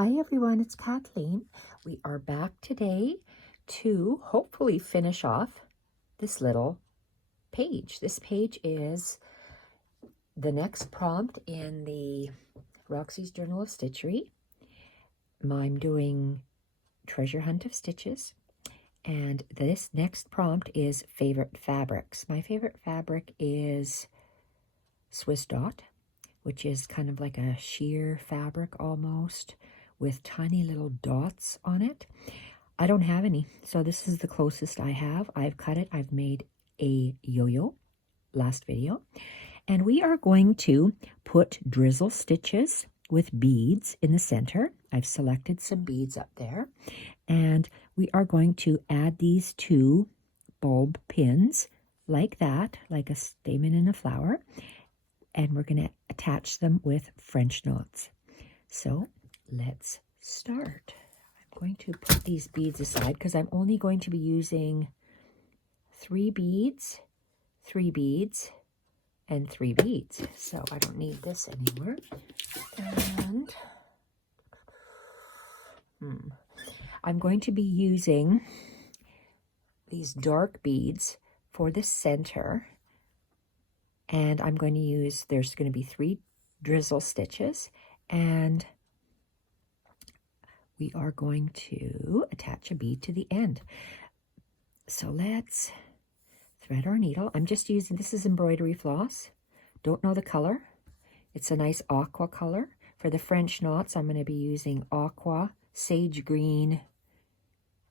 Hi everyone, it's Kathleen. We are back today to hopefully finish off this little page. This page is the next prompt in the Roxys Journal of Stitchery. I'm doing Treasure Hunt of Stitches, and this next prompt is favorite fabrics. My favorite fabric is Swiss Dot, which is kind of like a sheer fabric almost, with tiny little dots on it. I don't have any, so this is the closest I have. I've cut it. I've made a yo-yo last video. And we are going to put drizzle stitches with beads in the center. I've selected some beads up there. And we are going to add these two bulb pins like that, like a stamen in a flower. And we're going to attach them with French knots. So let's start. I'm going to put these beads aside because I'm only going to be using 3 beads, 3 beads, and 3 beads. So I don't need this anymore. And I'm going to be using these dark beads for the center. And I'm going to use, there's going to be 3 drizzle stitches, and we are going to attach a bead to the end. So let's thread our needle. I'm just using, this is embroidery floss. Don't know the color. It's a nice aqua color. For the French knots, I'm going to be using aqua, sage green,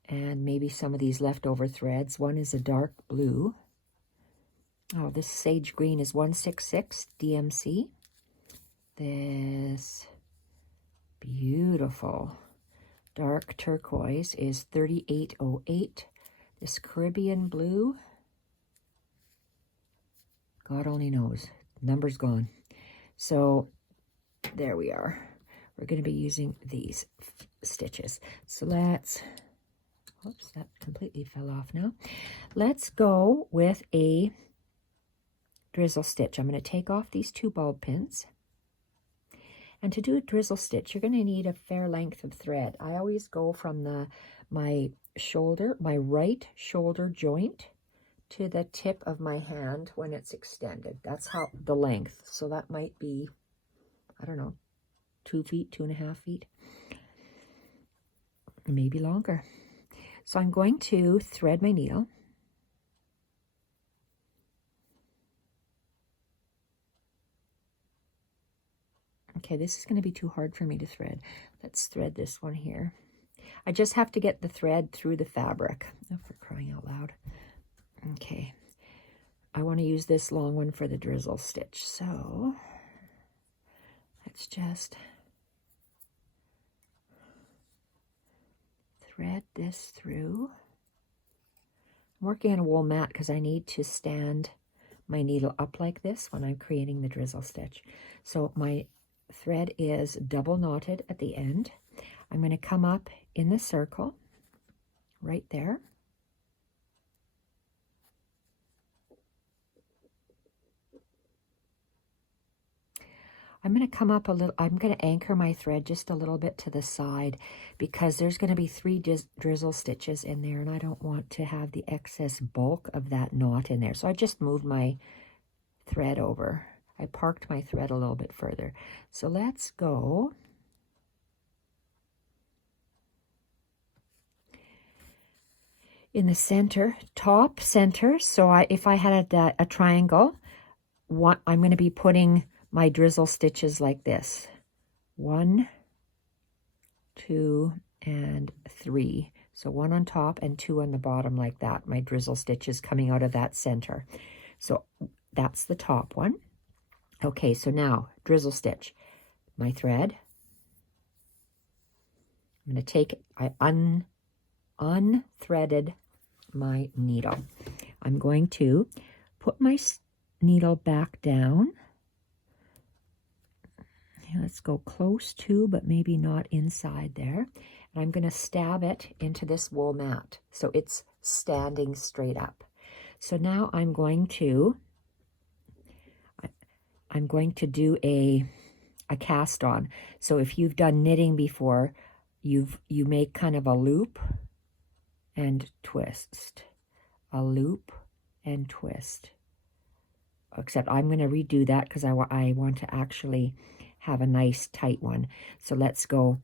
and maybe some of these leftover threads. One is a dark blue. Oh, this sage green is 166 DMC. This beautiful dark turquoise is 3808. This Caribbean blue, God only knows. Number's gone. So there we are. We're going to be using these stitches. So let's, whoops, that completely fell off now. Let's go with a drizzle stitch. I'm going to take off these 2 bulb pins. And to do a drizzle stitch, you're going to need a fair length of thread. I always go from my shoulder, my right shoulder joint, to the tip of my hand when it's extended. That's how the length. So that might be, I don't know, 2 feet, 2.5 feet, maybe longer. So I'm going to thread my needle. Okay, this is going to be too hard for me to thread. Let's thread this one here. I just have to get the thread through the fabric. Oh, for crying out loud. Okay. I want to use this long one for the drizzle stitch. So let's just thread this through. I'm working on a wool mat because I need to stand my needle up like this when I'm creating the drizzle stitch. So my thread is double knotted at the end. I'm going to come up in the circle right there. I'm going to come up a little, I'm going to anchor my thread just a little bit to the side because there's going to be 3 drizzle stitches in there, and I don't want to have the excess bulk of that knot in there. So I just moved my thread over. I parked my thread a little bit further. So let's go. In the center, top center. So if I had a triangle, I'm going to be putting my drizzle stitches like this. 1, 2, and 3. So 1 on top and 2 on the bottom like that. My drizzle stitches coming out of that center. So that's the top one. Okay, so now drizzle stitch. My thread. I'm going to take it. I unthreaded my needle. I'm going to put my needle back down. Let's go close to, but maybe not inside there. And I'm going to stab it into this wool mat so it's standing straight up. So now I'm going to do a a cast on. So if you've done knitting before, you make kind of a loop and twist, a loop and twist. Except I'm going to redo that because I want to actually have a nice tight one. So let's go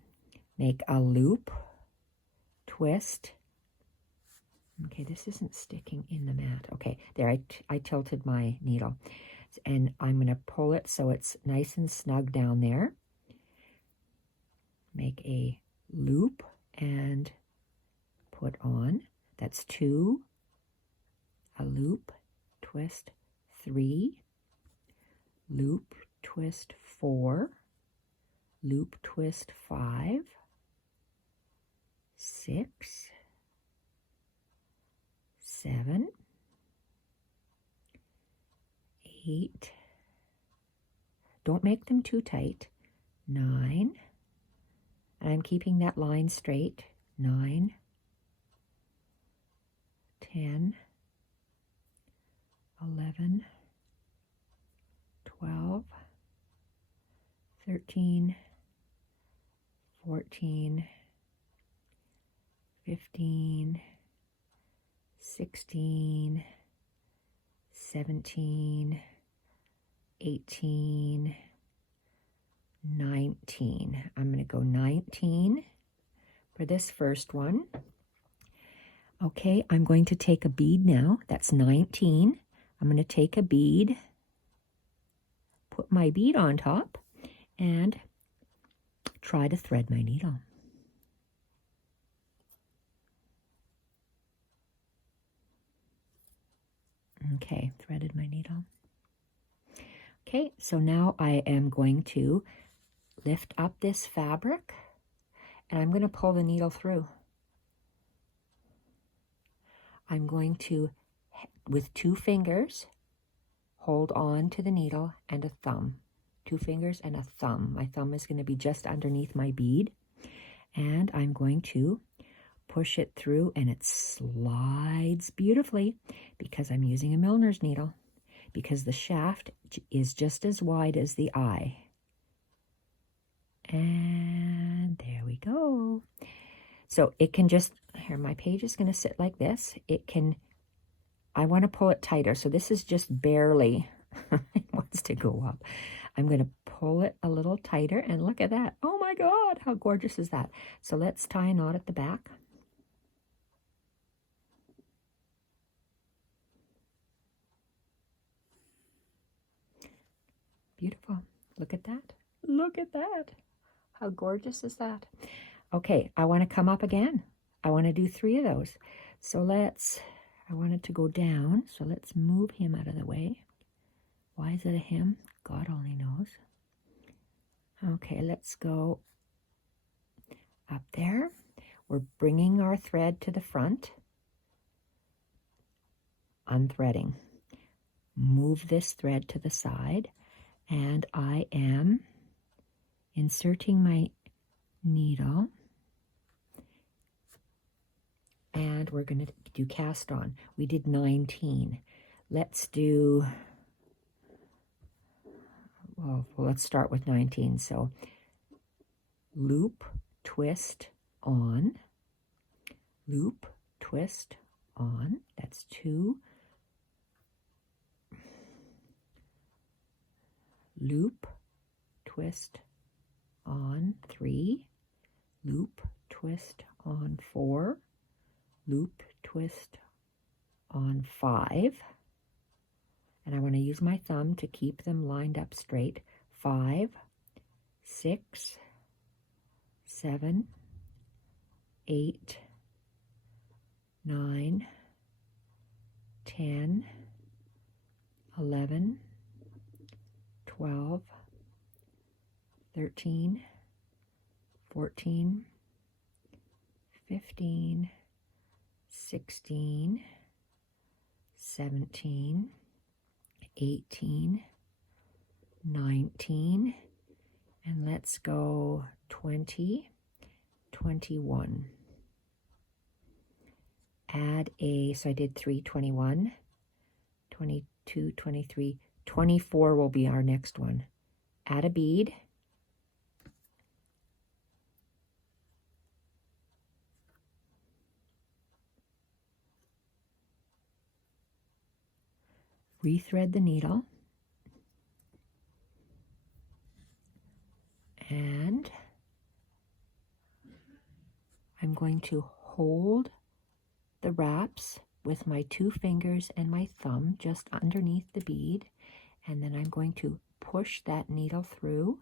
make a loop, twist. Okay, this isn't sticking in the mat. Okay, there, I tilted my needle. And I'm going to pull it so it's nice and snug down there. Make a loop and put on. That's 2. A loop, twist, 3. Loop, twist, 4. Loop, twist, 5. 6. 7. 8. Don't make them too tight. 9. And I'm keeping that line straight. 9. 10. 11. 12. 13. 14. 15. 16. 17. 18, 19. I'm going to go 19 for this first one. Okay, I'm going to take a bead now. That's 19. I'm going to take a bead, put my bead on top, and try to thread my needle. Okay, threaded my needle. Okay, so now I am going to lift up this fabric and I'm going to pull the needle through. I'm going to, with 2 fingers, hold on to the needle and a thumb. 2 fingers and a thumb. My thumb is going to be just underneath my bead. And I'm going to push it through and it slides beautifully because I'm using a milliner's needle. Because the shaft is just as wide as the eye. And there we go. So it can just, here, my page is going to sit like this. It can, I want to pull it tighter. So this is just barely, it wants to go up. I'm going to pull it a little tighter and look at that. Oh my God, how gorgeous is that? So let's tie a knot at the back. Beautiful. Look at that. Look at that. How gorgeous is that? Okay, I want to come up again. I want to do 3 of those. So I want it to go down. So let's move him out of the way. Why is it a him? God only knows. Okay, let's go up there. We're bringing our thread to the front. Unthreading. Move this thread to the side. And I am inserting my needle and we're going to do cast on. We did 19. Let's do, well, let's start with 19. So loop, twist, on, loop, twist, on. That's 2. Loop, twist, on, 3, loop, twist, on, 4, loop, twist, on, 5, and I want to use my thumb to keep them lined up straight. 5, 6, 7, 8, 9, 10, 11, 12, 13, 14, 15, 16, 17, 18, 19, and let's go 20, 21. Add a, so I did 3, 21, 22, 23, 24 will be our next one. Add a bead rethread the needle. And I'm going to hold the wraps with my 2 fingers and my thumb just underneath the bead. And then I'm going to push that needle through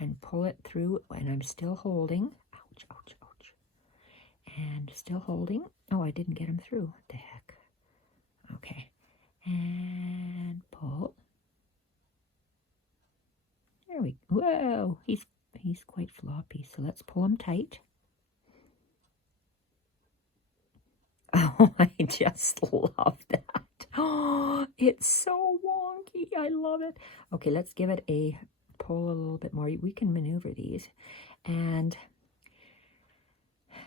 and pull it through, and I'm still holding. Ouch, ouch, ouch. And still holding. Oh, I didn't get him through. What the heck? Okay. And pull. There we go. Whoa, he's quite floppy, so let's pull him tight. Oh, I just love that. Oh, it's so wonky. I love it. Okay, let's give it a pull a little bit more. We can maneuver these and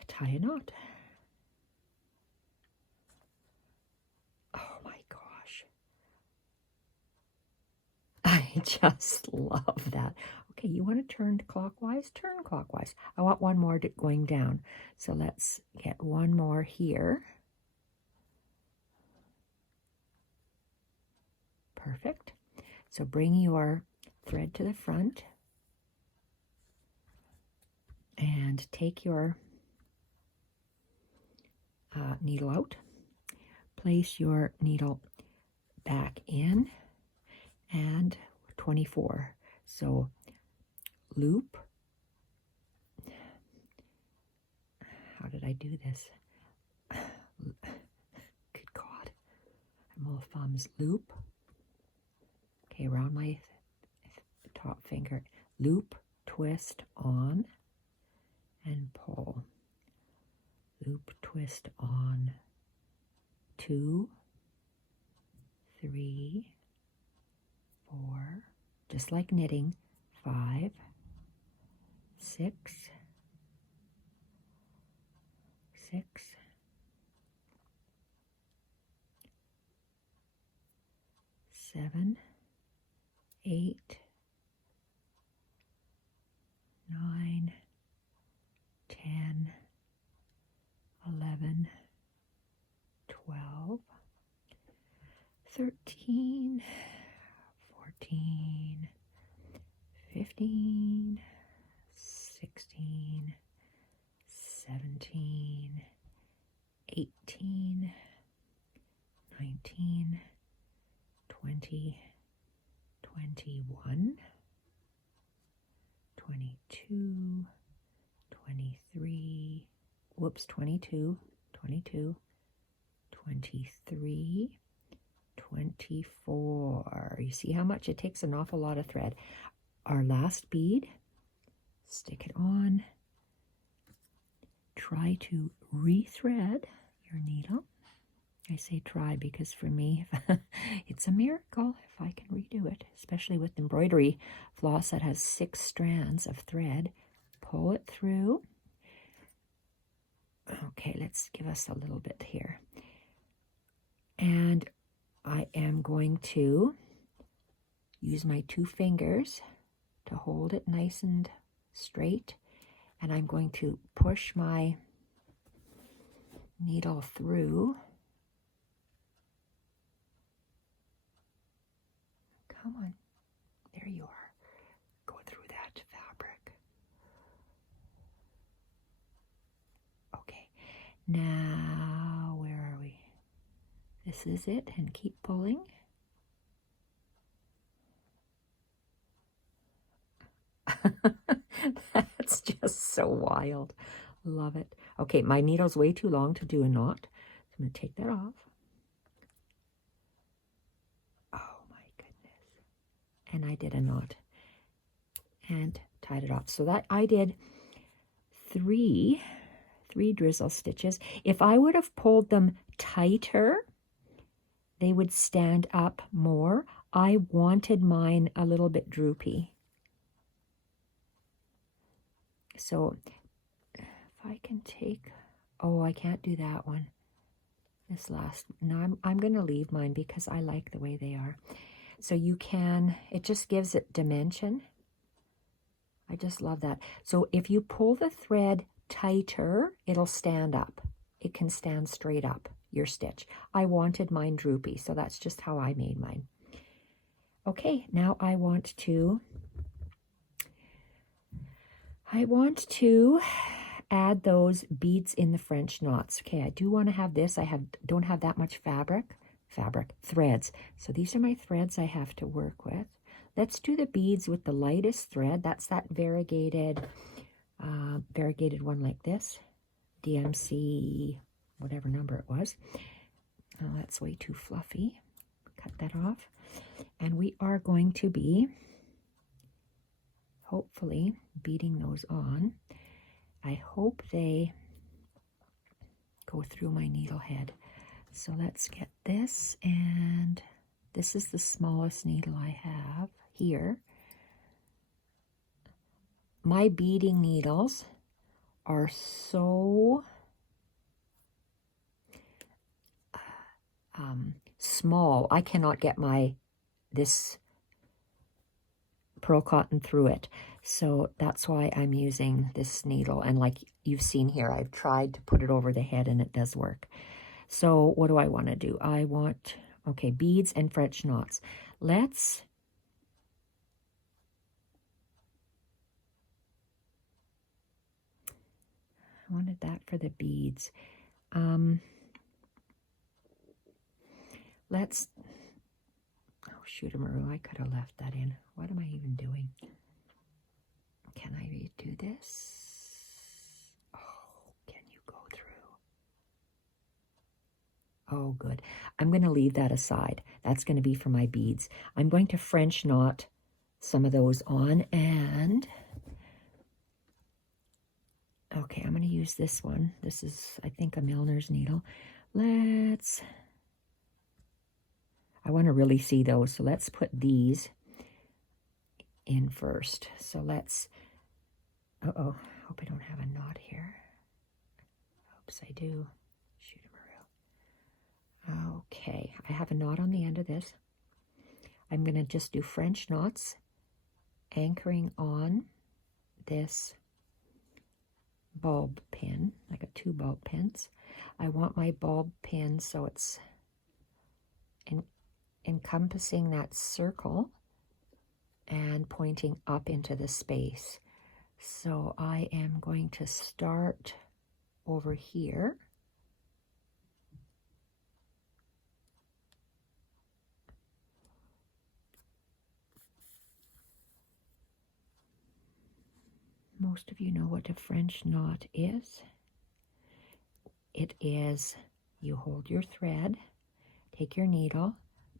tie a knot. Oh my gosh. I just love that. Okay, you want to turn clockwise? Turn clockwise. I want one more going down. So let's get one more here. Perfect. So bring your thread to the front and take your needle out. Place your needle back in and 24. So loop. How did I do this? Good God. I'm all thumbs. Loop. Okay, around my top finger. Loop, twist on, and pull. Loop, twist on. 2, 3, 4, just like knitting. 5, 6, 6, 7, 8, 9, 10, 11, 12, 13, 14, 15, 16, 17, 18, 19, 20, 21, 22, 23, whoops, 22, 22, 23, 24. You see how much it takes? An awful lot of thread. Our last bead, stick it on. Try to rethread your needle. I say try because for me, it's a miracle if I can redo it, especially with embroidery floss that has 6 strands of thread. Pull it through. Okay, let's give us a little bit here. And I am going to use my 2 fingers to hold it nice and straight. And I'm going to push my needle through. Come on. There you are. Go through that fabric. Okay. Now, where are we? This is it, and keep pulling. That's just so wild. Love it. Okay, my needle's way too long to do a knot. So I'm going to take that off. Oh my goodness. And I did a knot and tied it off. So that I did three drizzle stitches. If I would have pulled them tighter, they would stand up more. I wanted mine a little bit droopy. So if I can take, oh, I can't do that one. This last, no, I'm going to leave mine because I like the way they are. So you can, it just gives it dimension. I just love that. So if you pull the thread tighter, it'll stand up. It can stand straight up. your stitch. I wanted mine droopy, so that's just how I made mine. Okay, now I want to add those beads in the French knots. Okay, I do want to have this. Don't have that much threads. So these are my threads I have to work with. Let's do the beads with the lightest thread. That's that variegated one like this. DMC, whatever number it was. Oh, that's way too fluffy. Cut that off. And we are going to be, hopefully, beading those on. I hope they go through my needle head. So let's get this, and this is the smallest needle I have here. My beading needles are so small. I cannot get this Perle Cotton through it. So that's why I'm using this needle. And like you've seen here, I've tried to put it over the head and it does work. So what do I want to do? I want, okay, beads and French knots. I wanted that for the beads. Oh, shoot-a-maroo, I could have left that in. What am I even doing? Can I redo this? Oh, can you go through? Oh, good. I'm going to leave that aside. That's going to be for my beads. I'm going to French knot some of those on, and okay, I'm going to use this one. This is, I think, a milliner's needle. I want to really see those, so let's put these in first. So let's, uh-oh, hope I don't have a knot here. Oops, I do. Shoot-a-maroo. Okay, I have a knot on the end of this. I'm going to just do French knots, anchoring on this bulb pin. I got 2 bulb pins. I want my bulb pin so it's encompassing that circle and pointing up into the space. So I am going to start over here. Most of you know what a French knot is. It is, you hold your thread, take your needle,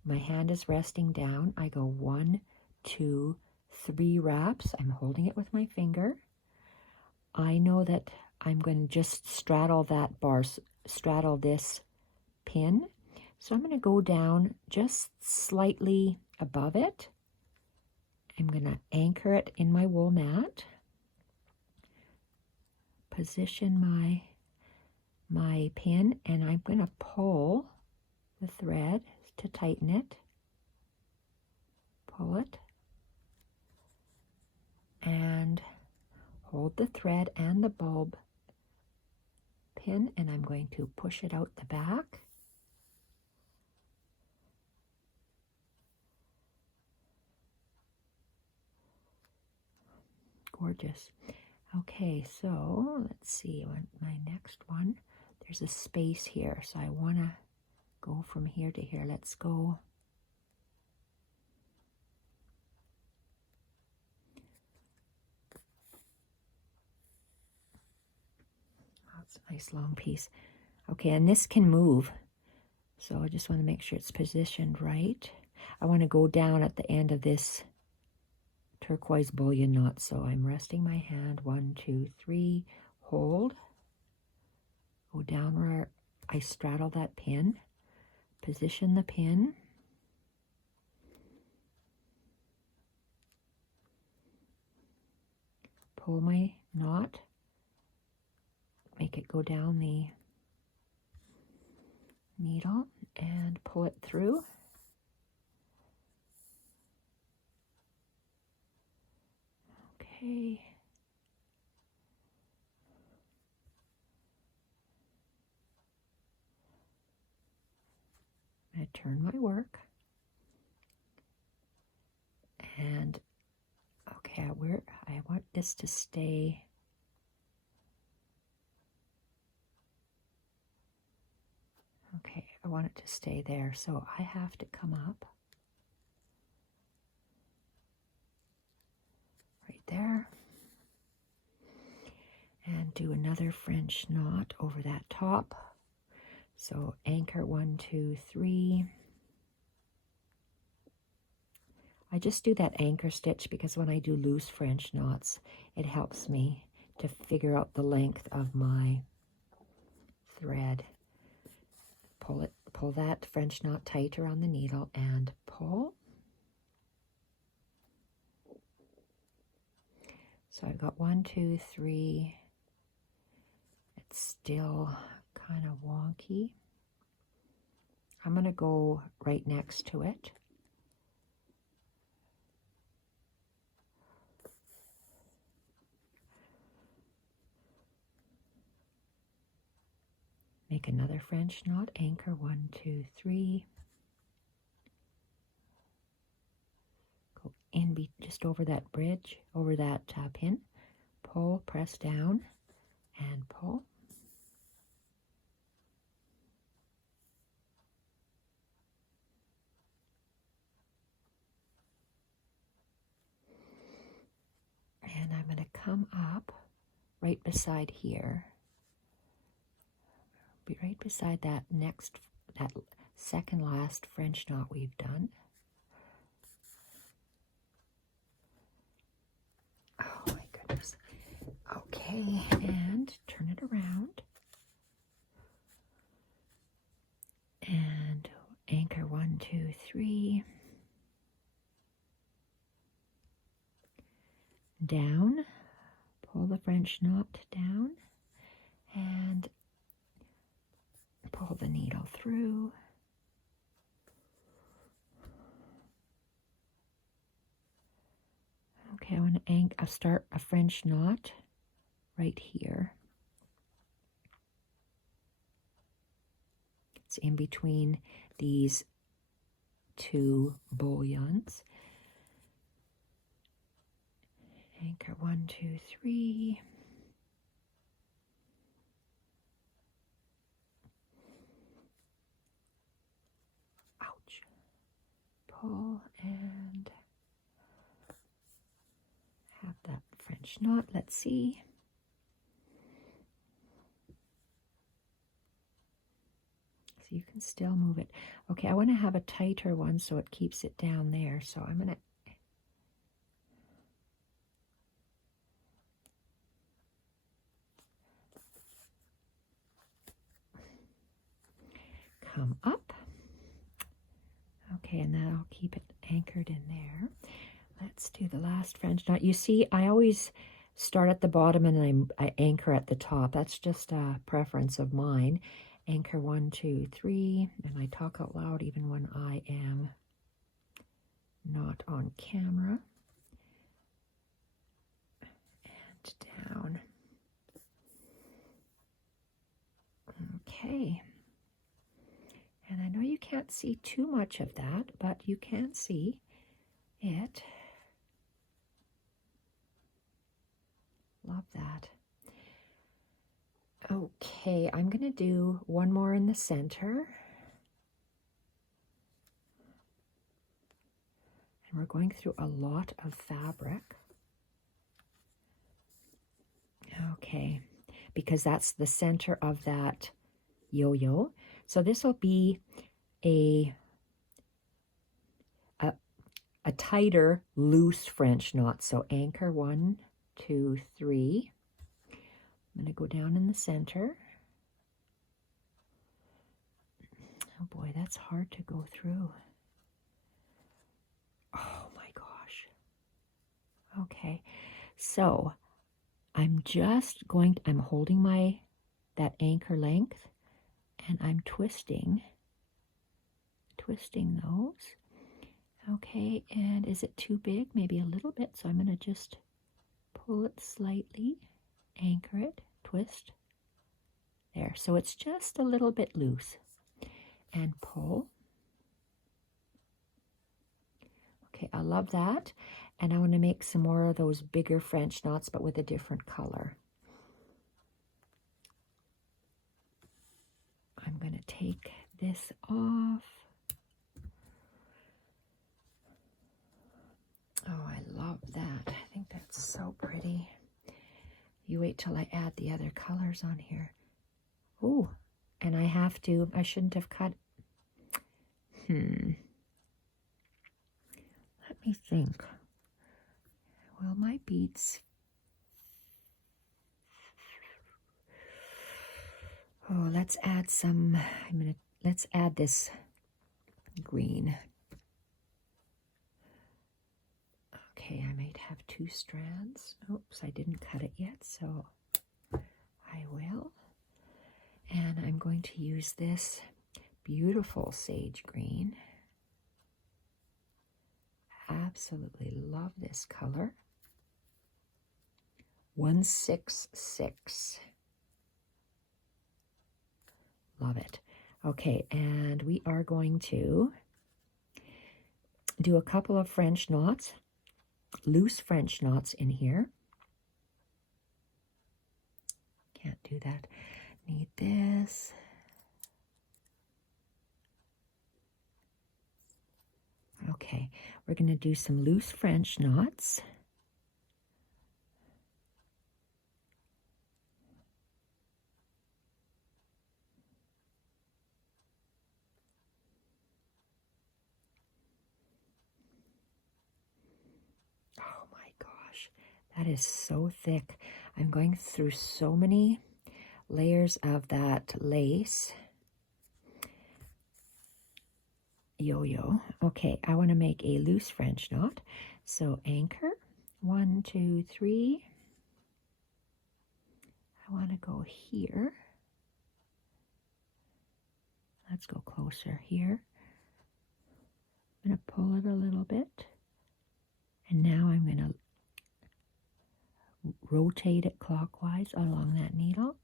my hand is resting down, I go 1, 2, 3 wraps. I'm holding it with my finger. I know that I'm going to just straddle that bar, straddle this pin. So I'm going to go down just slightly above it. I'm going to anchor it in my wool mat. Position my pin, and I'm going to pull the thread to tighten it. Pull it. And hold the thread and the bulb pin, and I'm going to push it out the back. Gorgeous. Okay, so let's see, my next one, there's a space here, so I want to go from here to here. Let's go. That's a nice long piece. Okay, and this can move, so I just want to make sure it's positioned right. I want to go down at the end of this turquoise bullion knot, so I'm resting my hand, 1, 2, 3, hold, go down where I straddle that pin, position the pin, pull my knot, make it go down the needle, and pull it through. Okay. going to turn my work. And okay, I want this to stay. Okay, I want it to stay there, so I have to come up right there and do another French knot over that top. So anchor 1, 2, 3. I just do that anchor stitch because when I do loose French knots, it helps me to figure out the length of my thread. Pull that French knot tighter on the needle and pull. So I've got 1, 2, 3. It's still kind of wonky. I'm going to go right next to it. Make another French knot, anchor 1, 2, 3. Go in just over that bridge, over that pin. Pull, press down, and pull. And I'm going to come up right beside here. Be right beside that second last French knot we've done. Oh my goodness. Okay, and turn it around. And anchor 1, 2, 3. Down, pull the French knot down, and pull the needle through. Okay, I want to start a French knot right here. It's in between these two bullions. Anchor 1, 2, 3. Ouch. Pull and have that French knot. Let's see. So you can still move it. Okay, I want to have a tighter one so it keeps it down there. So I'm going to come up. Okay, and that'll keep it anchored in there. Let's do the last French knot. You see, I always start at the bottom and I anchor at the top. That's just a preference of mine. Anchor 1, 2, 3, and I talk out loud even when I am not on camera. And down. Okay. And I know you can't see too much of that, but you can see it. Love that. Okay, I'm going to do one more in the center. And we're going through a lot of fabric. Okay, because that's the center of that yo-yo. So this will be a tighter, loose French knot. So anchor 1, 2, 3. I'm going to go down in the center. Oh boy, that's hard to go through. Oh my gosh. Okay, so I'm holding that anchor length, and I'm twisting those. Okay, and is it too big? Maybe a little bit, so I'm going to just pull it slightly, anchor it, twist. There, so it's just a little bit loose. And pull. Okay, I love that. And I want to make some more of those bigger French knots, but with a different color. I'm going to take this off. Oh, I love that. I think that's so pretty. You wait till I add the other colors on here. Oh, and I shouldn't have cut. Let me think. Will my beads... Oh, let's add some, let's add this green. Okay, I might have 2 strands. Oops, I didn't cut it yet, so I will. And I'm going to use this beautiful sage green. Absolutely love this color. 166. Love it. Okay, and we are going to do a couple of French knots, loose French knots in here. Can't do that. Need this. Okay, we're going to do some loose French knots. Oh my gosh, that is so thick. I'm going through so many layers of that lace. Yo-yo. Okay, I want to make a loose French knot. So anchor, 1, 2, 3. I want to go here. Let's go closer here. I'm going to pull it a little bit. And now I'm going to rotate it clockwise along that needle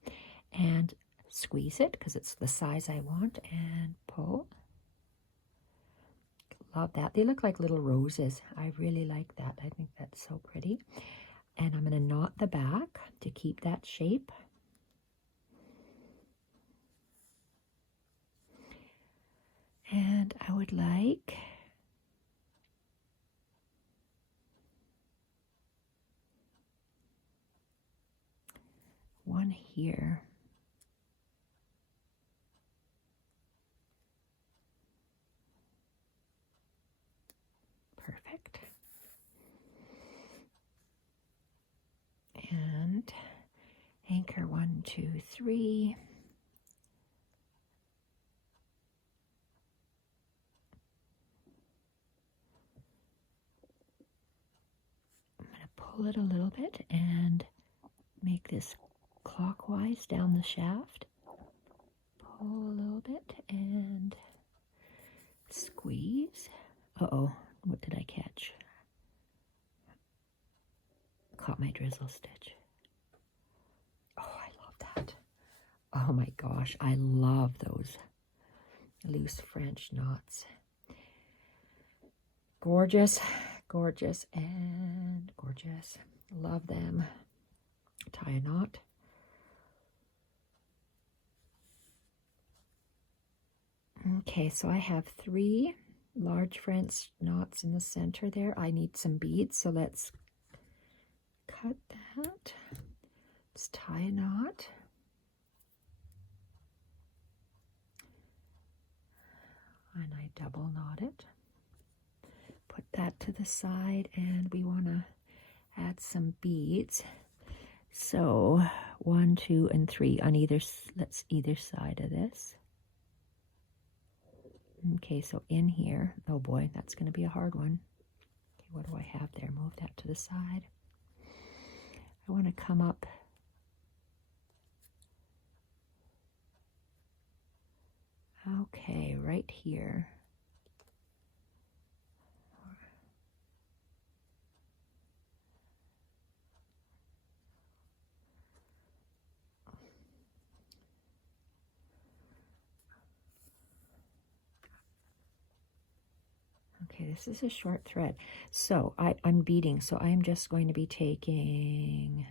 and squeeze it because it's the size I want, and pull. Love that. They look like little roses. I really like that. I think that's so pretty. And I'm going to knot the back to keep that shape. And I would like one here. Perfect. And anchor 1, 2, 3. I'm going to pull it a little bit and make this clockwise down the shaft. Pull a little bit and squeeze. Uh-oh, what did I catch? Caught my drizzle stitch. Oh, I love that. Oh my gosh, I love those loose French knots. Gorgeous, gorgeous, and gorgeous. Love them. Tie a knot. Okay, so I have 3 large French knots in the center there. I need some beads, so let's cut that. Let's tie a knot. And I double knot it. Put that to the side, and we want to add some beads. So 1, 2, and 3 on either side of this. Okay, so in here, oh boy, that's going to be a hard one. Okay, what do I have there? Move that to the side. I want to come up okay, right here. Okay, this is a short thread. So I'm beading, so I'm just going to be taking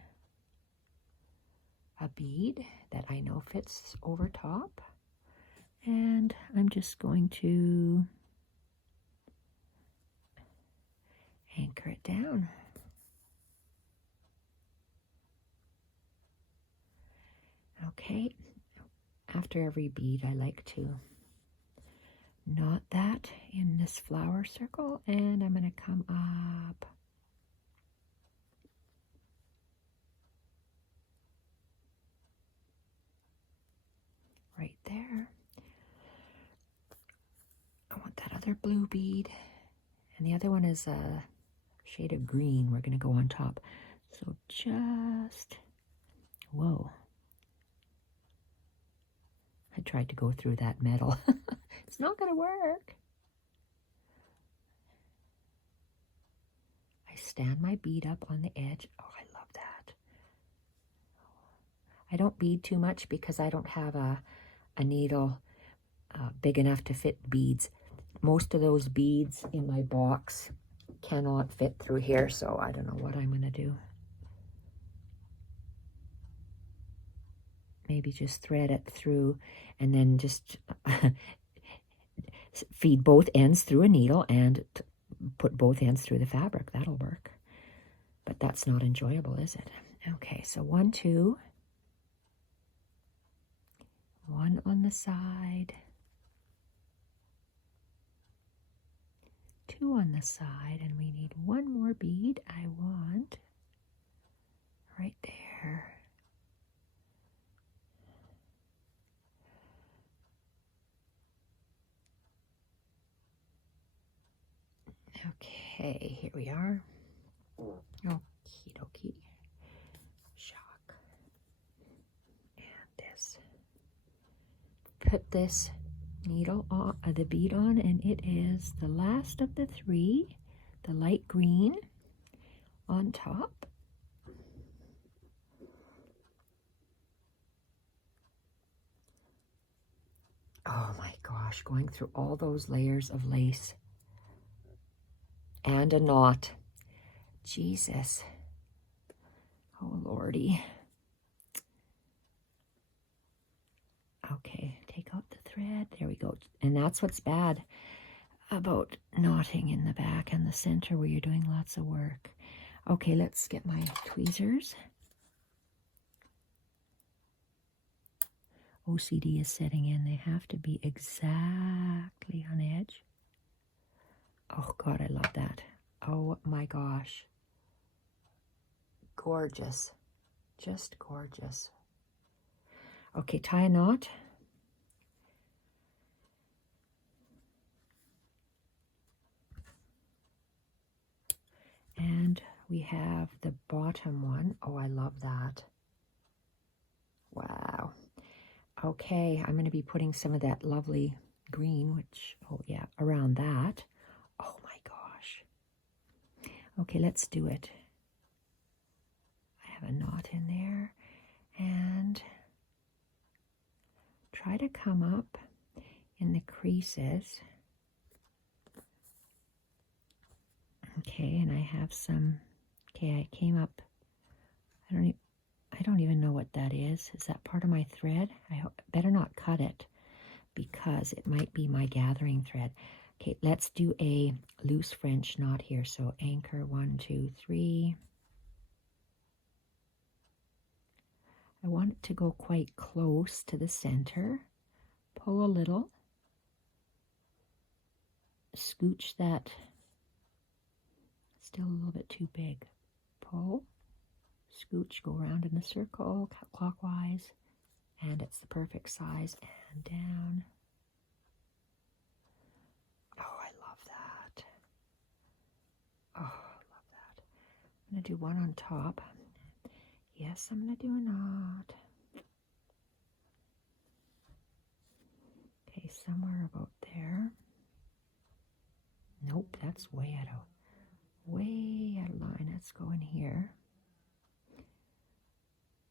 a bead that I know fits over top, and I'm just going to anchor it down. Okay, after every bead I like to knot that in this flower circle, and I'm going to come up right there. I want that other blue bead, and the other one is a shade of green. We're going to go on top. So just, whoa. I tried to go through that metal. It's not going to work. I stand my bead up on the edge. Oh, I love that. I don't bead too much because I don't have a needle big enough to fit beads. Most of those beads in my box cannot fit through here, so I don't know what I'm going to do. Maybe just thread it through and then just feed both ends through a needle and put both ends through the fabric. That'll work. But that's not enjoyable, is it? Okay, so 1, 2. 1 on the side. 2 on the side, and we need 1 more bead. I want right there. Okay, here we are. Okie dokie. Shock. And this. Put this needle on, the bead on, and it is the last of the 3, the light green on top. Oh my gosh, going through all those layers of lace and a knot. Jesus. Oh Lordy. Okay, take out the thread. There we go. And that's what's bad about knotting in the back and the center where you're doing lots of work. Okay, let's get my tweezers. OCD is setting in. They have to be exactly on edge. Oh God, I love that. Oh my gosh. Gorgeous. Just gorgeous. Okay, tie a knot. And we have the bottom one. Oh, I love that. Wow. Okay, I'm going to be putting some of that lovely green, which, oh yeah, around that. Oh my gosh. Okay, let's do it. I have a knot in there, and try to come up in the creases. Okay, and I have some, okay, I came up, I don't even know what that is. Is that part of my thread? I better not cut it because it might be my gathering thread. Okay, let's do a loose French knot here. So anchor 1, 2, 3. I want it to go quite close to the center. Pull a little. Scooch that. Still a little bit too big. Pull. Scooch, go around in a circle, clockwise, and it's the perfect size, and down. Oh, I love that. Oh, I love that. I'm going to do one on top. Yes, I'm going to do a knot. Okay, somewhere about there. Nope, that's way out of line. Let's go in here.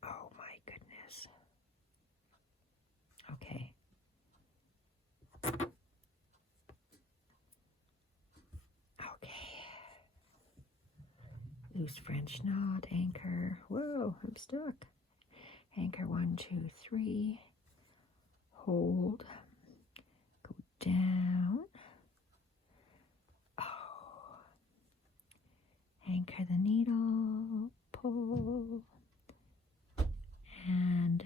Oh my goodness. Okay. loose French knot, anchor. Whoa, I'm stuck. Anchor 1, 2, 3. Hold. Go down. Oh. Anchor the needle. Pull. And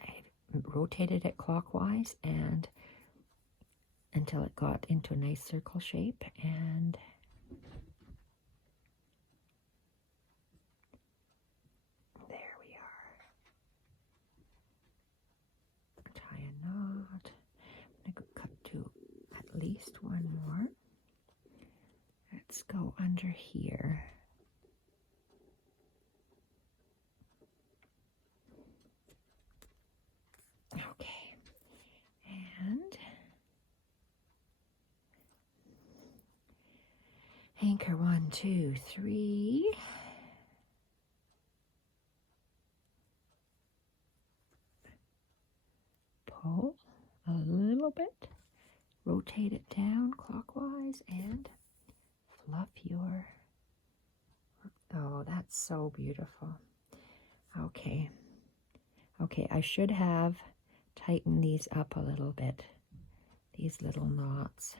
I rotated it clockwise and until it got into a nice circle shape, and there we are. Tie a knot. I'm going to cut to at least one more. Let's go under here. Okay. And anchor 1, 2, 3. Pull a little bit, rotate it down clockwise, and fluff your, oh, that's so beautiful. Okay. Okay, I should have tightened these up a little bit, these little knots.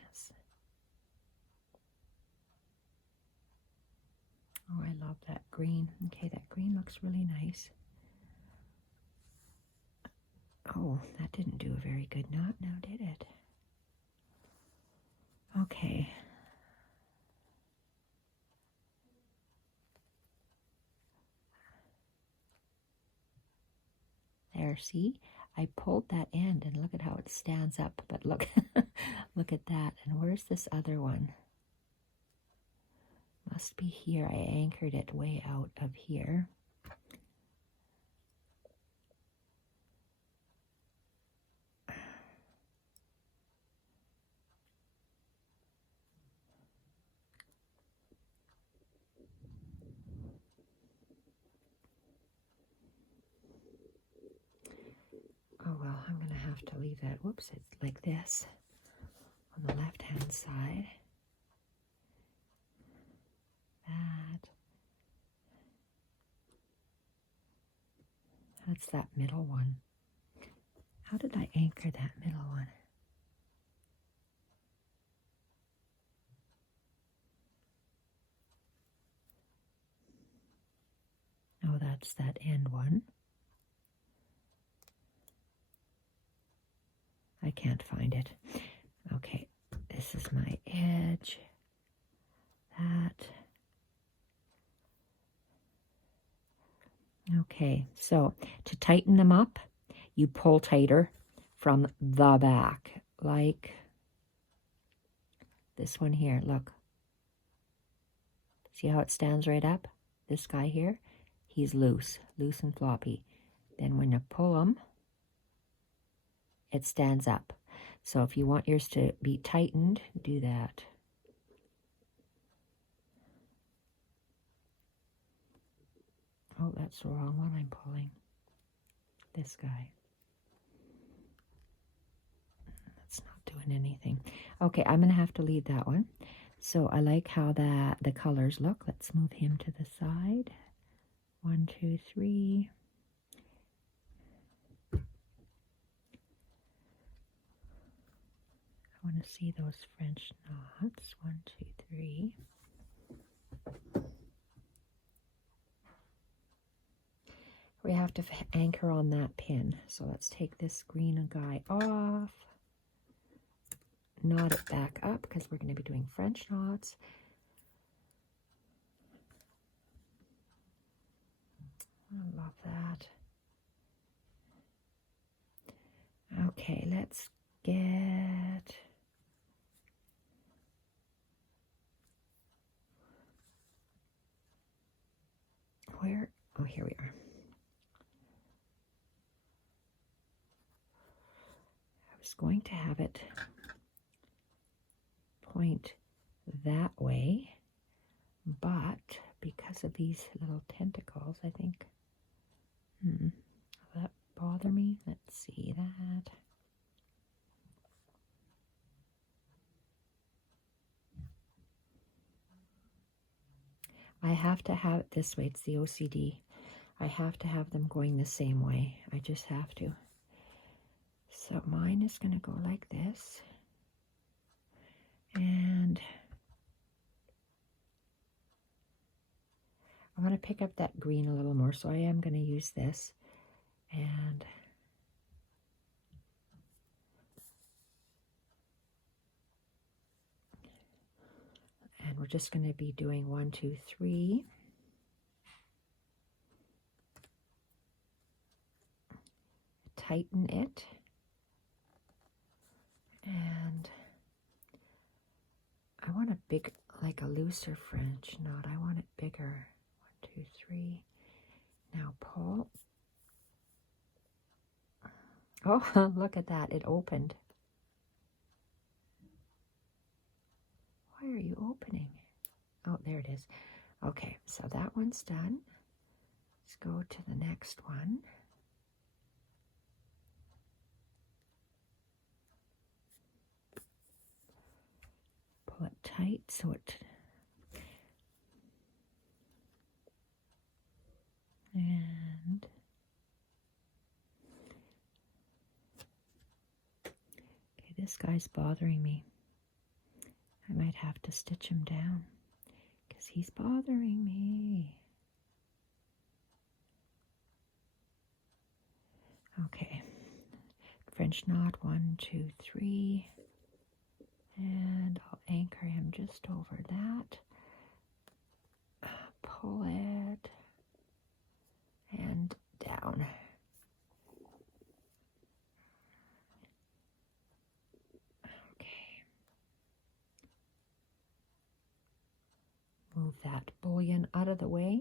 Oh, I love that green. Okay, that green looks really nice. Oh, that didn't do a very good knot now, did it? Okay. There, see? I pulled that end and look at how it stands up, but look, look at that. And where's this other one? Must be here. I anchored it way out of here. Oh, well, I'm going to have to leave that. Whoops, it's like this on the left-hand side. That's that middle one. How did I anchor that middle one? Oh, that's that end one. I can't find it. Okay, this is my edge. That. Okay, so to tighten them up, you pull tighter from the back, like this one here. Look. See how it stands right up? This guy here, he's loose and floppy. Then when you pull him, it stands up. So if you want yours to be tightened, do that. Oh, that's the wrong one I'm pulling. This guy. That's not doing anything. Okay, I'm going to have to leave that one. So I like how the colors look. Let's move him to the side. 1, 2, 3. I want to see those French knots. 1, 2, 3. We have to anchor on that pin. So let's take this green guy off. Knot it back up because we're going to be doing French knots. I love that. Okay, let's get... Where? Oh, here we are. I was going to have it point that way, but because of these little tentacles, I think, will that bother me? Let's see that. I have to have it this way. It's the OCD. I have to have them going the same way. I just have to. So mine is going to go like this. And I want to pick up that green a little more, so I am going to use this. And we're just going to be doing 1, 2, 3. Tighten it. And I want a big, like a looser French knot. I want it bigger. 1, 2, 3. Now pull. Oh, look at that. It opened. Why are you opening? Oh, there it is. Okay, so that one's done. Let's go to the next one. Pull it tight so it... And... Okay, this guy's bothering me. I might have to stitch him down because he's bothering me. Okay, French knot, 1, 2, 3, and I'll anchor him just over that. Pull it and down. Okay. Move that bullion out of the way.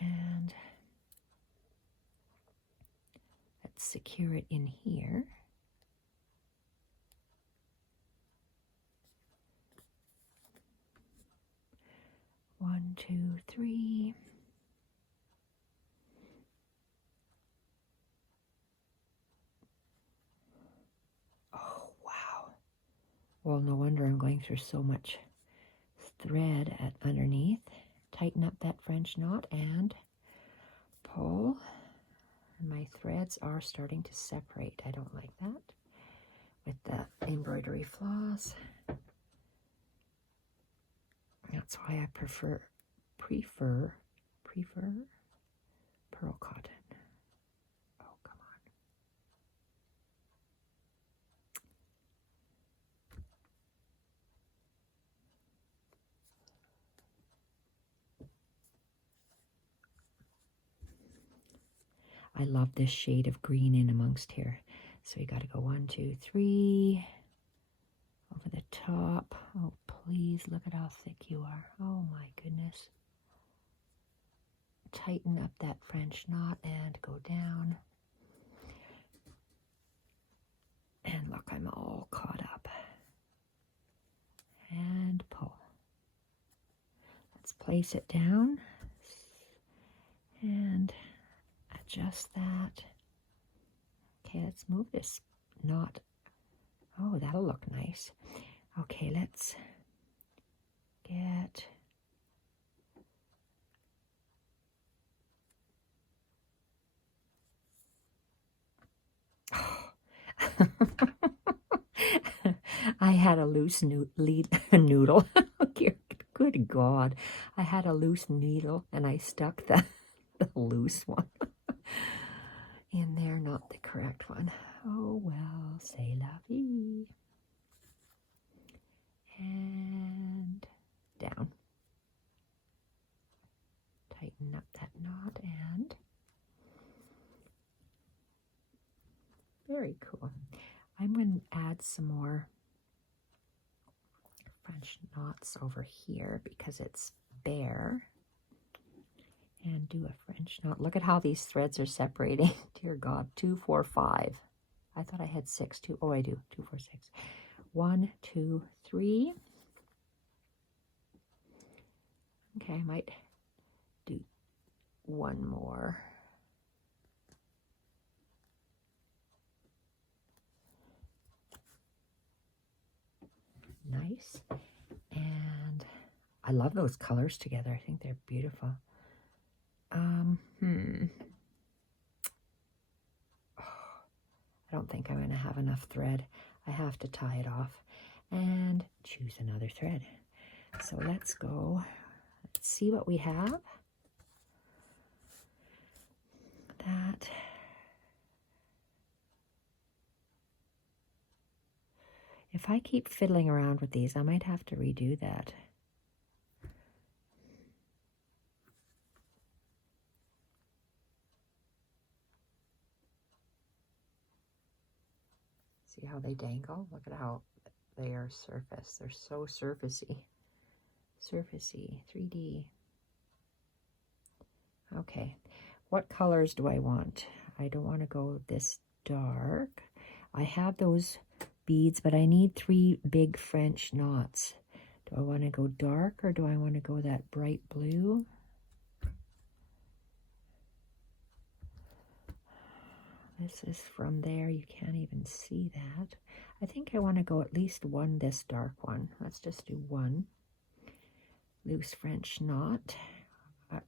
And let's secure it in here. One, 2, 3. Oh, wow. Well, no wonder I'm going through so much thread underneath. Tighten up that French knot and pull. And my threads are starting to separate. I don't like that with the embroidery floss. That's why I prefer Perle Cotton. Oh, come on. I love this shade of green in amongst here. So you got to go 1, 2, 3 over the top. Oh, please look at how thick you are. Oh my goodness. Tighten up that French knot and go down. And look, I'm all caught up. And pull. Let's place it down and adjust that. Okay, let's move this knot. Oh, that'll look nice. Okay, let's get... I had a loose noodle. Good God. I had a loose needle and I stuck the loose one in there, not the correct one. Oh well, c'est la vie. And down. Tighten up that knot and very cool. I'm going to add some more French knots over here because it's bare. And do a French knot. Look at how these threads are separating. Dear God, 2, 4, 5. I thought I had 6. 2. Oh, I do. 2, 4, 6. 1, 2, 3. Okay, I might do one more. Nice. And I love those colors together. I think they're beautiful. I don't think I'm going to have enough thread. I have to tie it off and choose another thread. So let's go. Let's see what we have. That. If I keep fiddling around with these, I might have to redo that. See how they dangle? Look at how they are surface. They're so surfacey. Surfacey, 3D. Okay, what colors do I want? I don't want to go this dark. I have those beads, but I need 3 big French knots. Do I want to go dark or do I want to go that bright blue? This is from there. You can't even see that. I think I want to go at least one this dark one. Let's just do one loose French knot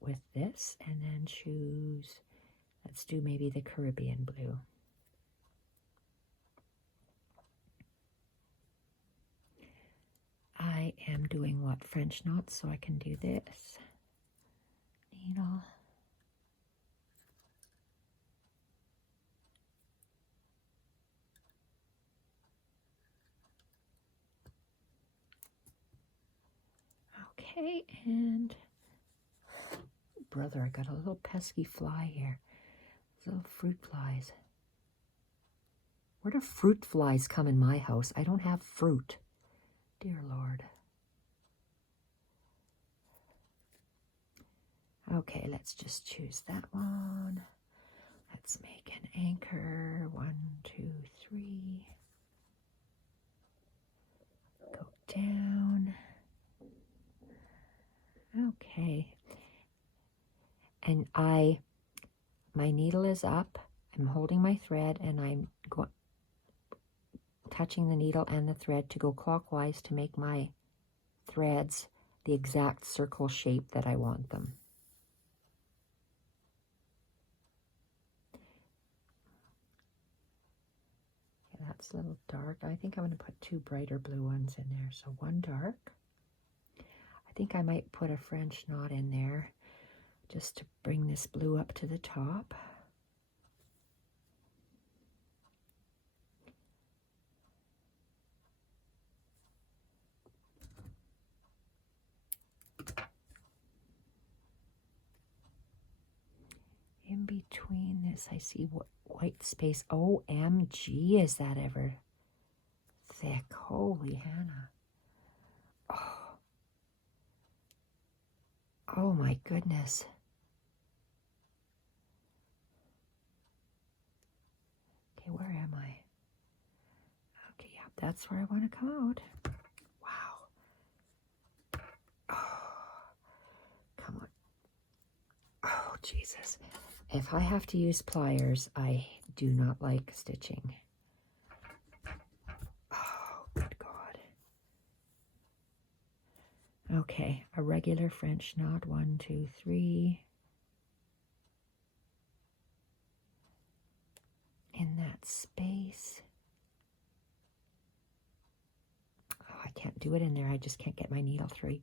with this, and then choose, let's do maybe the Caribbean blue. I am doing what? French knots, so I can do this. Needle. Okay, and brother, I got a little pesky fly here. Little fruit flies. Where do fruit flies come in my house? I don't have fruit. Dear Lord. Okay, let's just choose that one. Let's make an anchor. 1, 2, 3. Go down. Okay. And my needle is up. I'm holding my thread and I'm touching the needle and the thread to go clockwise to make my threads the exact circle shape that I want them. Okay, that's a little dark. I think I'm going to put 2 brighter blue ones in there. So 1 dark. I think I might put a French knot in there just to bring this blue up to the top. In between this, I see white space. OMG, is that ever thick? Holy Hannah. Oh my goodness. Okay, where am I? Okay, yeah, that's where I want to come out. Wow. Oh, come on. Oh, Jesus. If I have to use pliers, I do not like stitching. Oh, good God. Okay, a regular French knot. 1, 2, 3. In that space. Oh, I can't do it in there. I just can't get my needle through.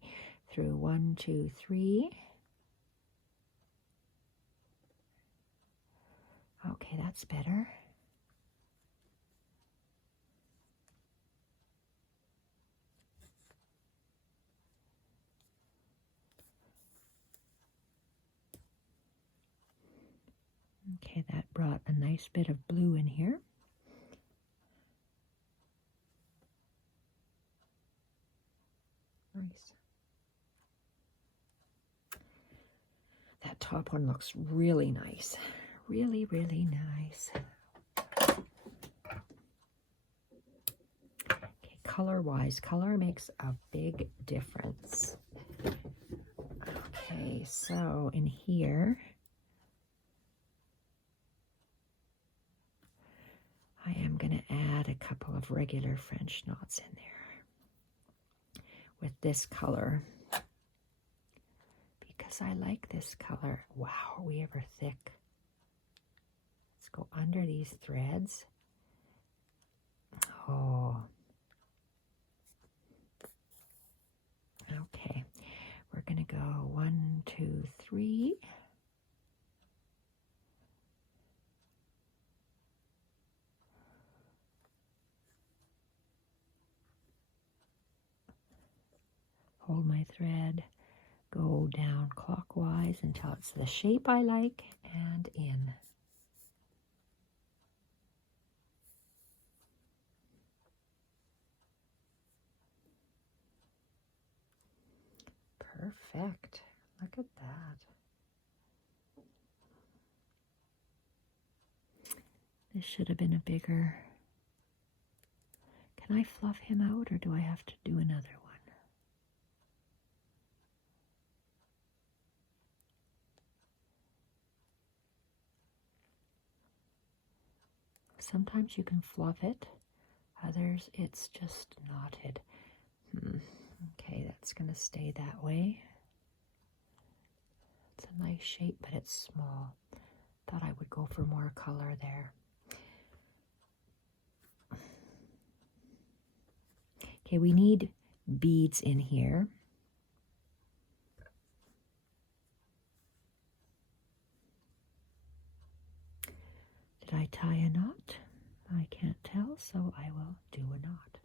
1, 2, 3. Okay, that's better. Okay, that brought a nice bit of blue in here. Nice. That top one looks really nice. Really, really nice. Okay, color-wise, color makes a big difference. Okay, so in here, I am going to add a couple of regular French knots in there with this color. Yes, I like this color. Wow, are we ever thick? Let's go under these threads. Oh. Okay, we're going to go 1, 2, 3. Hold my thread, go down clockwise until it's the shape I like, and in. Perfect. Look at that. This should have been a bigger. Can I fluff him out, or do I have to do another one? Sometimes you can fluff it, others it's just knotted. Okay, that's going to stay that way. It's a nice shape, but it's small. Thought I would go for more color there. Okay, we need beads in here. Did I tie a knot? I can't tell, so I will do a knot.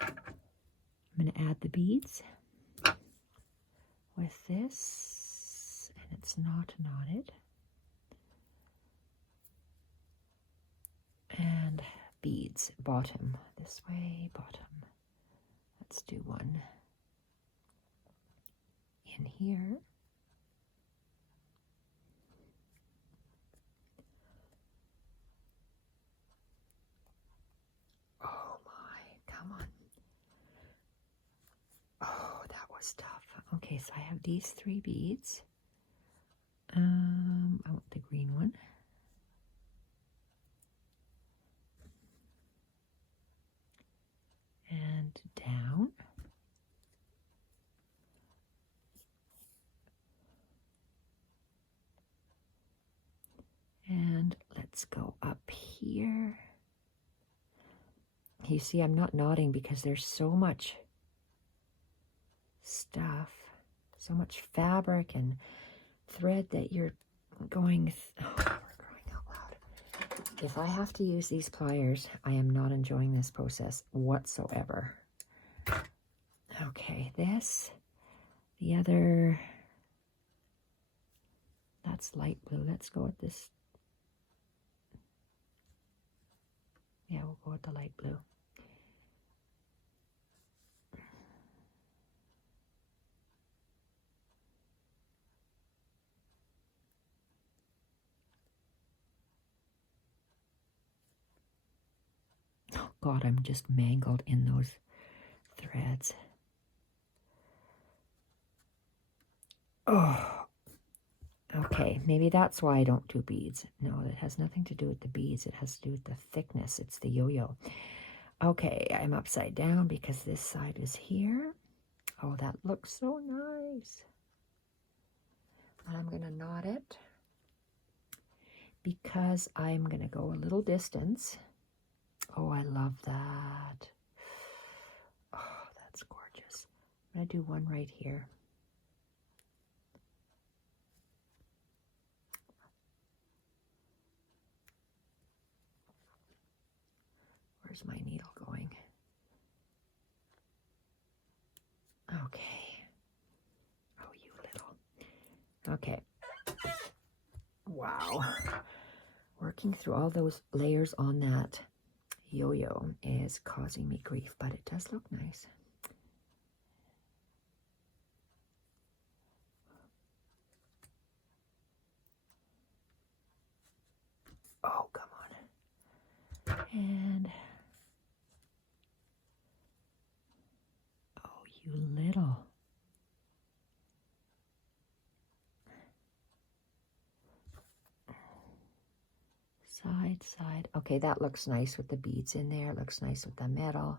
I'm going to add the beads with this, and it's not knotted. And beads, bottom, this way, bottom. Let's do one in here. Oh my, come on. Oh, that was tough. Okay, so I have these 3 beads. I want the green one. And down. And let's go up here. You see, I'm not knotting because there's so much stuff, so much fabric and thread that you're going, oh, we're crying out loud. If I have to use these pliers, I am not enjoying this process whatsoever. Okay, this, the other, that's light blue. Let's go with this. Yeah, we'll go with the light blue. Oh God, I'm just mangled in those threads. Oh, okay, maybe that's why I don't do beads. No, it has nothing to do with the beads. It has to do with the thickness. It's the yo-yo. Okay, I'm upside down because this side is here. Oh, that looks so nice. And I'm going to knot it because I'm going to go a little distance. Oh, I love that. Oh, that's gorgeous. I'm going to do one right here. Where's my needle going? Okay. Oh, you little. Okay. Wow. Working through all those layers on that yo-yo is causing me grief, but it does look nice. Oh, come on. And oh, you little. Side, side. Okay, that looks nice with the beads in there. It looks nice with the metal.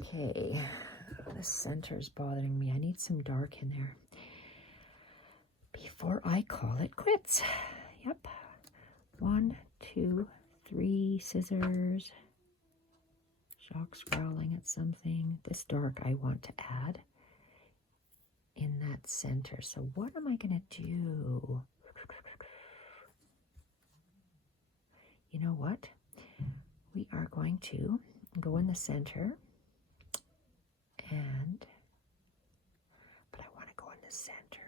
Okay, the center's bothering me. I need some dark in there before I call it quits. Yep. 1, 2, 3 scissors. Jacques growling at something. This dark I want to add in that center. So what am I going to do? You know what? We are going to go in the center but I want to go in the center.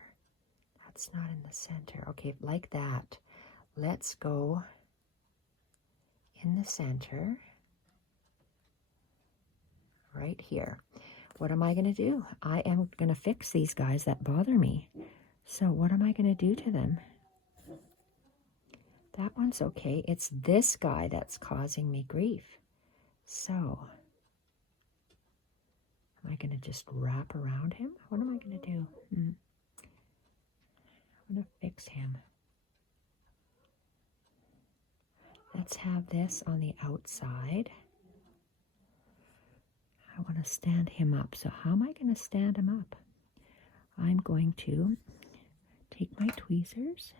That's not in the center. Okay, like that. Let's go in the center right here. What am I going to do? I am going to fix these guys that bother me. So what am I going to do to them? That one's okay. It's this guy that's causing me grief. So, am I going to just wrap around him? What am I going to do? I'm going to fix him. Let's have this on the outside. I want to stand him up. So how am I going to stand him up? I'm going to take my tweezers.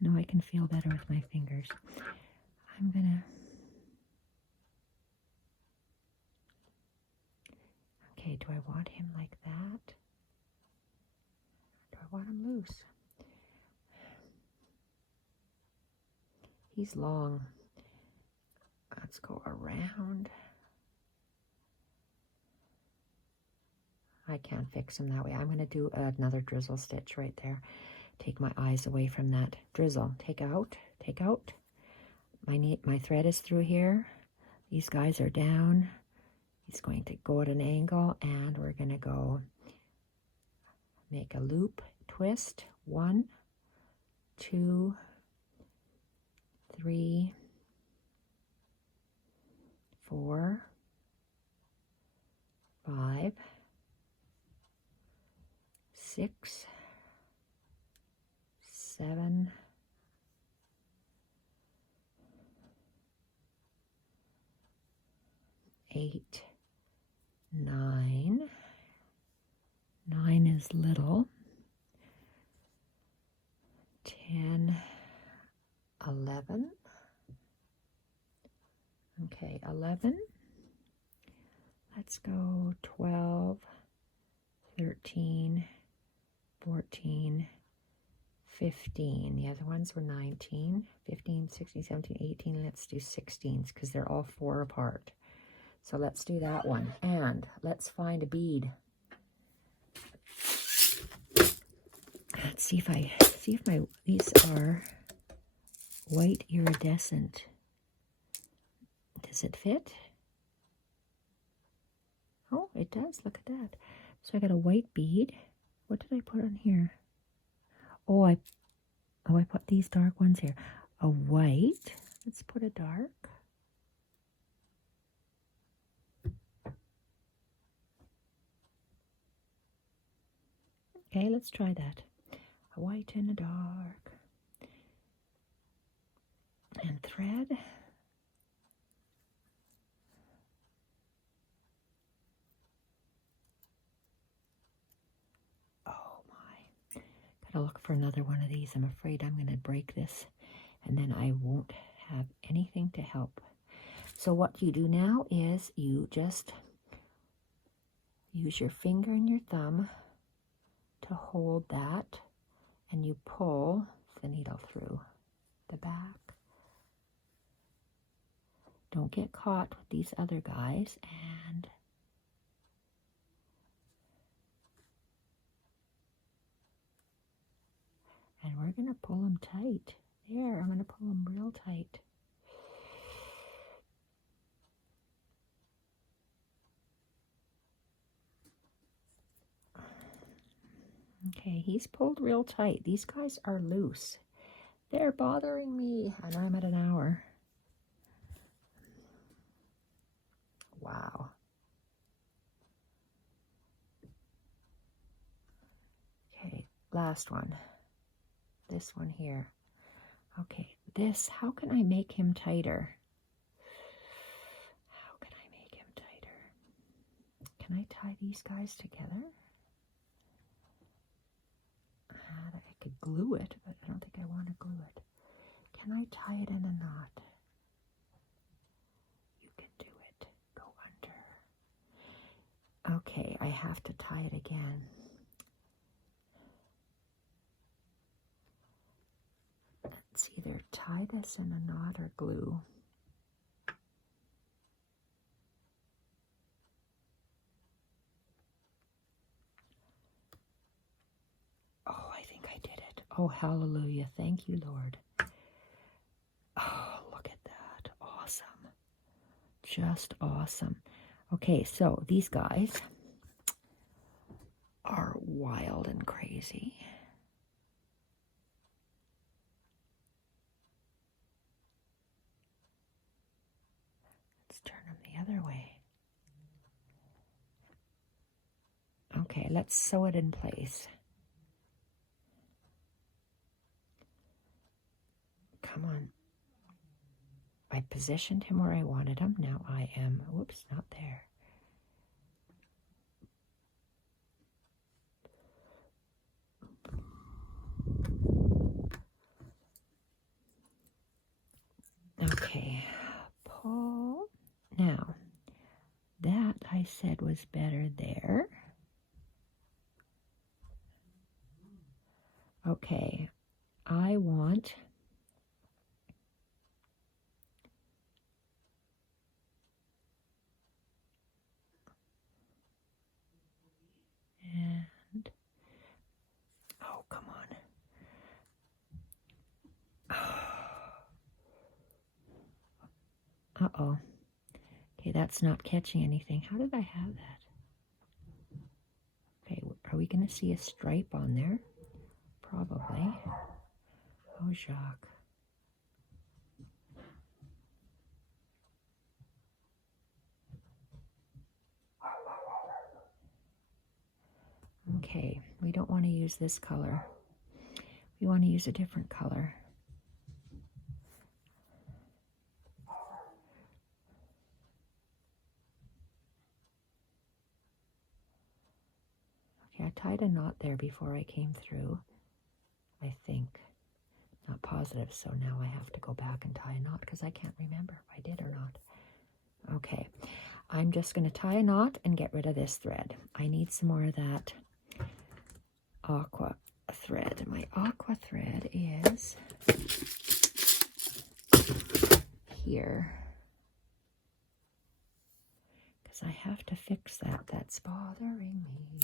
No, I can feel better with my fingers. I'm going to... Okay, do I want him like that? Do I want him loose? He's long. Let's go around. I can't fix him that way. I'm going to do another drizzle stitch right there. Take my eyes away from that drizzle. Take out, take out. My thread is through here. These guys are down. He's going to go at an angle, and we're going to go make a loop, twist. 1, 2, 3, 4, 5, 6, 7, 8, 9. 9 is little. 10, 11. Okay, 11. Let's go 12, 13, 14, 15. The other ones were 19, 15, 16, 17, 18. Let's do 16s because they're all 4 apart. So let's do that one. And let's find a bead. Let's see if these are white iridescent. Does it fit? Oh, it does. Look at that. So I got a white bead. What did I put on here? Oh, I put these dark ones here. A white. Let's put a dark. Okay, let's try that. A white and a dark. And thread. Oh my. Gotta look for another one of these. I'm afraid I'm going to break this and then I won't have anything to help. So what you do now is you just use your finger and your thumb to hold that, and you pull the needle through the back. Don't get caught with these other guys, and we're going to pull them tight. There, I'm going to pull them real tight. Okay, he's pulled real tight. These guys are loose. They're bothering me, and I'm at an hour. Wow. Okay, last one. This one here. Okay, this, how can I make him tighter? How can I make Can I tie these guys together? I could glue it, but I don't think I want to glue it. Can I tie it in a knot? You can do it. Go under. Okay, I have to tie it again. Let's either tie this in a knot or glue. Oh, I think I did it. Oh, hallelujah. Thank you, Lord. Oh, look at that. Awesome. Just awesome. Okay, so these guys are wild and crazy. Let's turn them the other way. Okay, let's sew it in place. Come on. I positioned him where I wanted him. Now I am, whoops, not there. Okay, pull. Now, that I said was better there. Okay, I want and oh, come on. Uh-oh. Okay, that's not catching anything. How did I have that? Okay, are we going to see a stripe on there? Probably. Oh, Jacques. Okay, we don't want to use this color. We want to use a different color. Okay, I tied a knot there before I came through, I think. Not positive, so now I have to go back and tie a knot because I can't remember if I did or not. Okay, I'm just going to tie a knot and get rid of this thread. I need some more of that aqua thread. My aqua thread is here because I have to fix that. That's bothering me.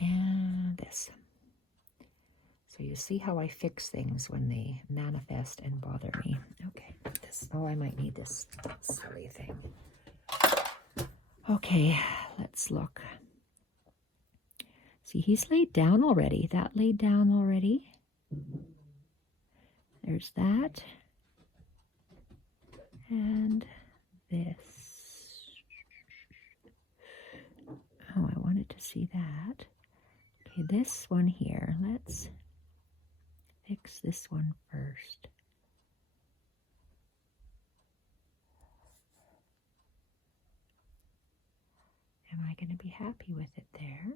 And this. So you see how I fix things when they manifest and bother me. Okay, this. Oh, I might need this silly thing. Okay, let's look. See, he's laid down already. That laid down already. There's that. And this. Oh, I wanted to see that. Okay, this one here. Let's fix this one first. Am I going to be happy with it there?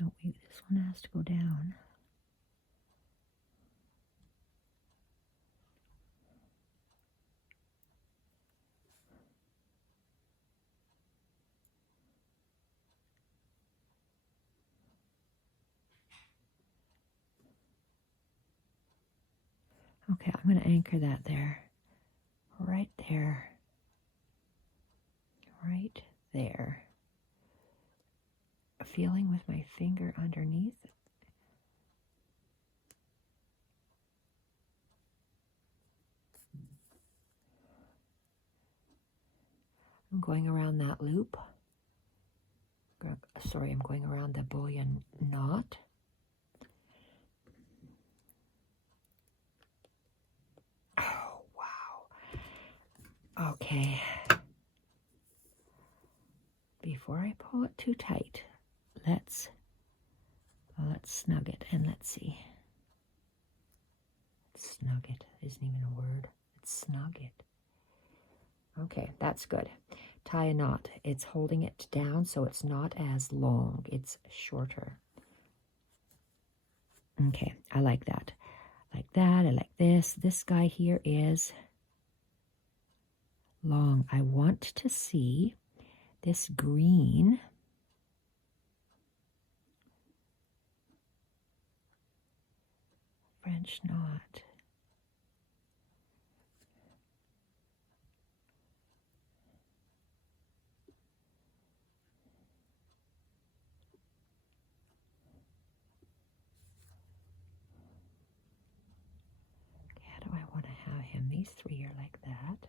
No, wait, this one has to go down. Okay, I'm going to anchor that there. Right there. Right there. Feeling with my finger underneath. I'm going around that loop. Sorry, I'm going around the bullion knot. Oh, wow. Okay. Before I pull it too tight, let's snug it, and let's see. Snug it isn't even a word. Let's snug it. Okay, that's good. Tie a knot. It's holding it down so it's not as long. It's shorter. Okay, I like that. Like that, I like this. This guy here is long. I want to see this green French knot. How do I want to have him? These three are like that.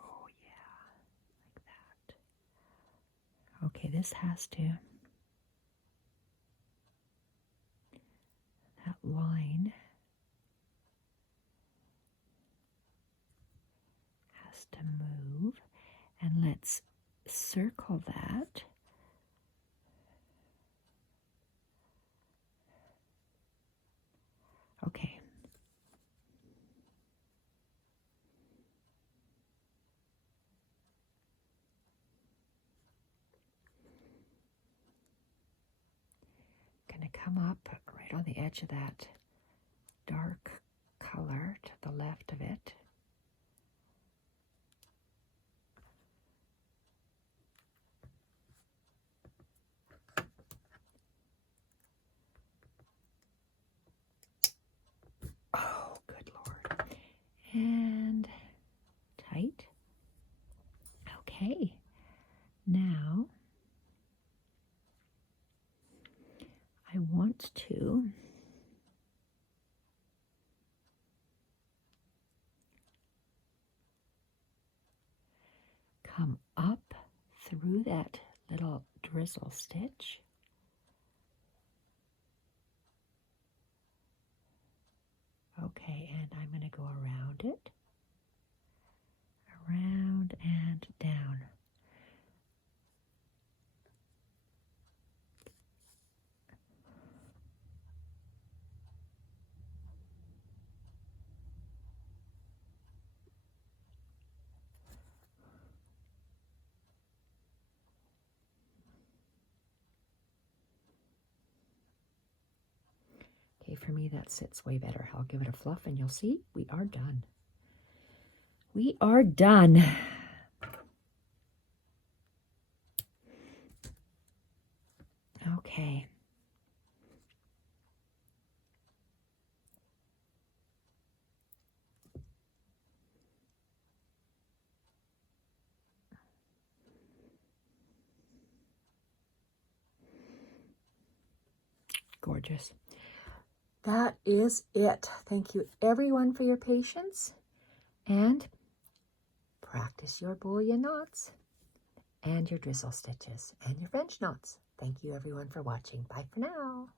Oh yeah, like that. Okay, this has to, that line has to move, and let's circle that. Okay. Going to come up right on the edge of that dark color to the left of it. Oh, good Lord. And tight. Okay. Now, I want to come up through that little drizzle stitch. Okay, and I'm going to go around it, around and down. Okay, for me that sits way better. I'll give it a fluff and you'll see we are done. We are done. Okay. Gorgeous. That is it. Thank you everyone for your patience, and practice your bullion knots and your drizzle stitches and your French knots. Thank you everyone for watching. Bye for now.